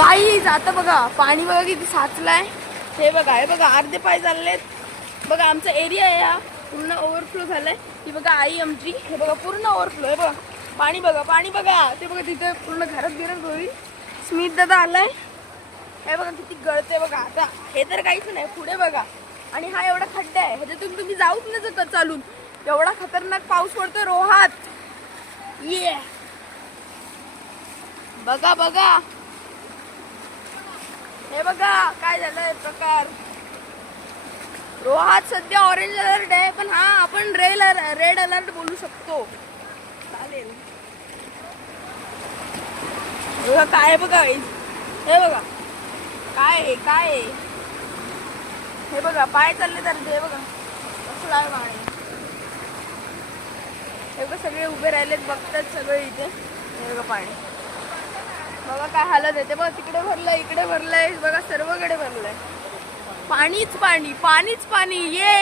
Guys आता बघा पाणी बघा किती साचलाय. हे बघा अर्धे पाय चाललेत. बघा आमचा एरिया आहे हा पूर्ण ओव्हरफ्लो झालाय. ही बघा आई आमची, हे बघा पूर्ण ओव्हरफ्लो आहे. बघा पाणी बघा ते बघा तिथे पूर्ण घरात गिरत होईल. स्मित दादा आलाय. हे बघा किती गळते बघा. आता हे तर काहीच नाही, पुढे बघा. आणि हा एवढा खड्डा आहे, ह्याच्यातून तुम्ही जाऊच नाही शकत चालून. एवढा खतरनाक पाऊस पडतोय रोहात. ये बघा हे बघा काय झालंय प्रकार. रोहात सध्या ऑरेंज अलर्ट आहे, पण हा आपण रेड अलर्ट बोलू शकतो. चालेल. बघा काय बघा, हे बघा काय हे बघा पाय चालले तर हे बघा कसलं आहे पाणी. हे बघा सगळे उभे राहिलेत बघतात सगळे इथे. हे बघा पाणी बघा काय हालत आहे. ते बघा तिकडे भरलंय, इकडे भरलंय, बघा सर्वकडे भरलंय. पाणीच पाणी ये.